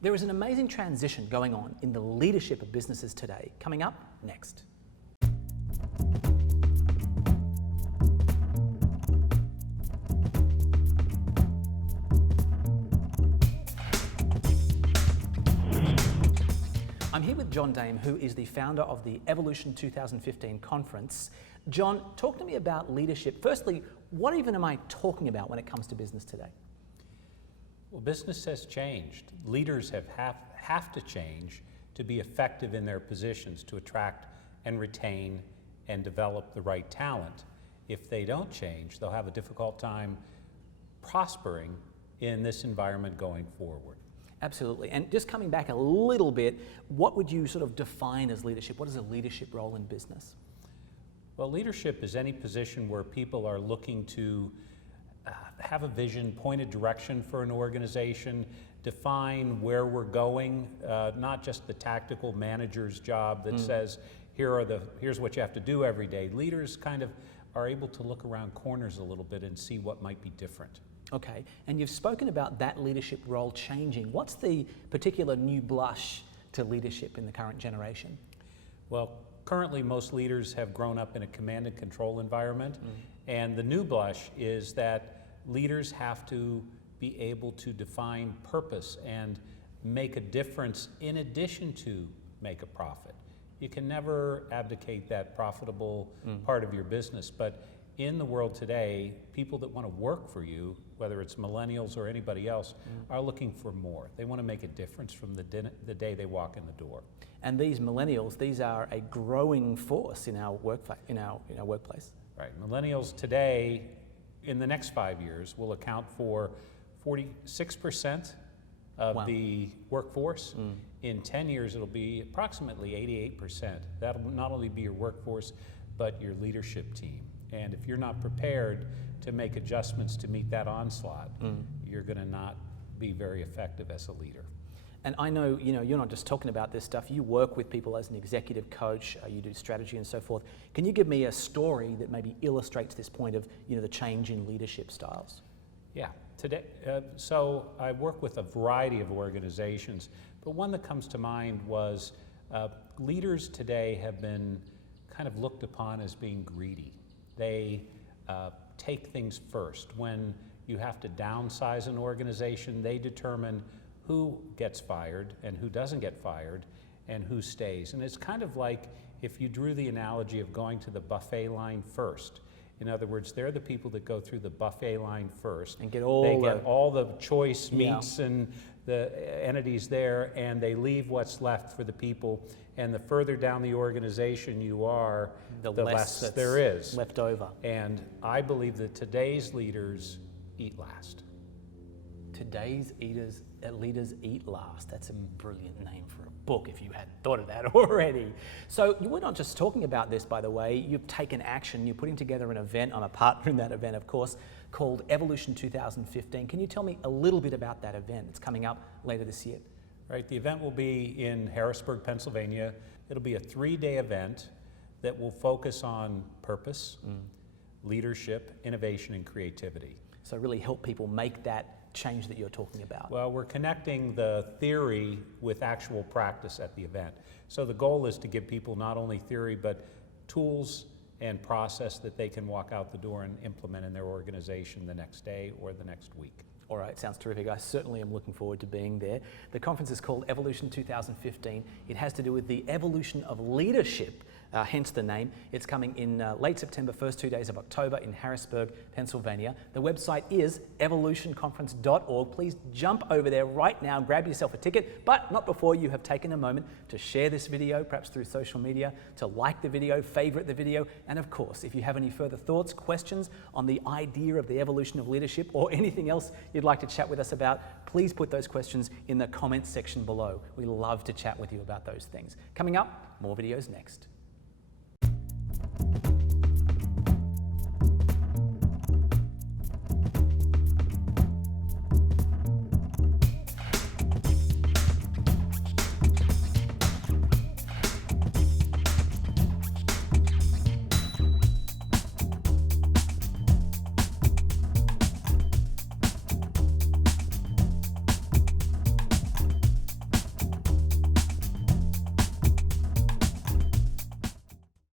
There is an amazing transition going on in the leadership of businesses today. Coming up next. I'm here with John Dame, who is the founder of the Evolution 2015 conference. John, talk to me about leadership. Firstly, what even am I talking about when it comes to business today? Well, business has changed. Leaders have to change to be effective in their positions, to attract and retain and develop the right talent. If they don't change, they'll have a difficult time prospering in this environment going forward. Absolutely. And just coming back a little bit, what would you sort of define as leadership? What is a leadership role in business? Well, leadership is any position where people are looking to have a vision, point a direction for an organization, define where we're going, not just the tactical manager's job that says, here's what you have to do every day. Leaders kind of are able to look around corners a little bit and see what might be different. Okay, and you've spoken about that leadership role changing. What's the particular new blush to leadership in the current generation? Well, currently most leaders have grown up in a command and control environment, and the new blush is that leaders have to be able to define purpose and make a difference in addition to make a profit. You can never abdicate that profitable part of your business, but in the world today, people that want to work for you, whether it's millennials or anybody else, are looking for more. They want to make a difference from the day they walk in the door. And these millennials, these are a growing force in our workplace. Right. Millennials today, in the next 5 years, will account for 46% of the workforce. In 10 years, it'll be approximately 88%. That'll not only be your workforce, but your leadership team. And if you're not prepared to make adjustments to meet that onslaught, you're going to not be very effective as a leader. And I know, you're not just talking about this stuff. You work with people as an executive coach. You do strategy and so forth. Can you give me a story that maybe illustrates this point of, the change in leadership styles? Yeah. Today, so I work with a variety of organizations, but one that comes to mind was leaders today have been kind of looked upon as being greedy. They take things first. When you have to downsize an organization, they determine who gets fired and who doesn't get fired and who stays. And it's kind of like if you drew the analogy of going to the buffet line first. In other words, they're the people that go through the buffet line first. And get all the choice meats and the entities there, and they leave what's left for the people. And the further down the organization you are, the less there is left over. And I believe that today's leaders eat last. Today's leaders eat last. That's a brilliant name for a book if you hadn't thought of that already. So we're not just talking about this, by the way. You've taken action. You're putting together an event. I'm a partner in that event, of course, called Evolution 2015. Can you tell me a little bit about that event? It's coming up later this year. Right, the event will be in Harrisburg, Pennsylvania. It'll be a 3-day event that will focus on purpose, leadership, innovation, and creativity. So really help people make that change that you're talking about. Well, we're connecting the theory with actual practice at the event. So the goal is to give people not only theory, but tools and process that they can walk out the door and implement in their organization the next day or the next week. All right, sounds terrific. I certainly am looking forward to being there. The conference is called Evolution 2015. It has to do with the evolution of leadership, hence the name. It's coming in late September, first 2 days of October in Harrisburg, Pennsylvania. The website is evolutionconference.org. Please jump over there right now, grab yourself a ticket, but not before you have taken a moment to share this video, perhaps through social media, to like the video, favorite the video, and of course, if you have any further thoughts, questions on the idea of the evolution of leadership or anything else you'd like to chat with us about, please put those questions in the comments section below. We love to chat with you about those things. Coming up, more videos next.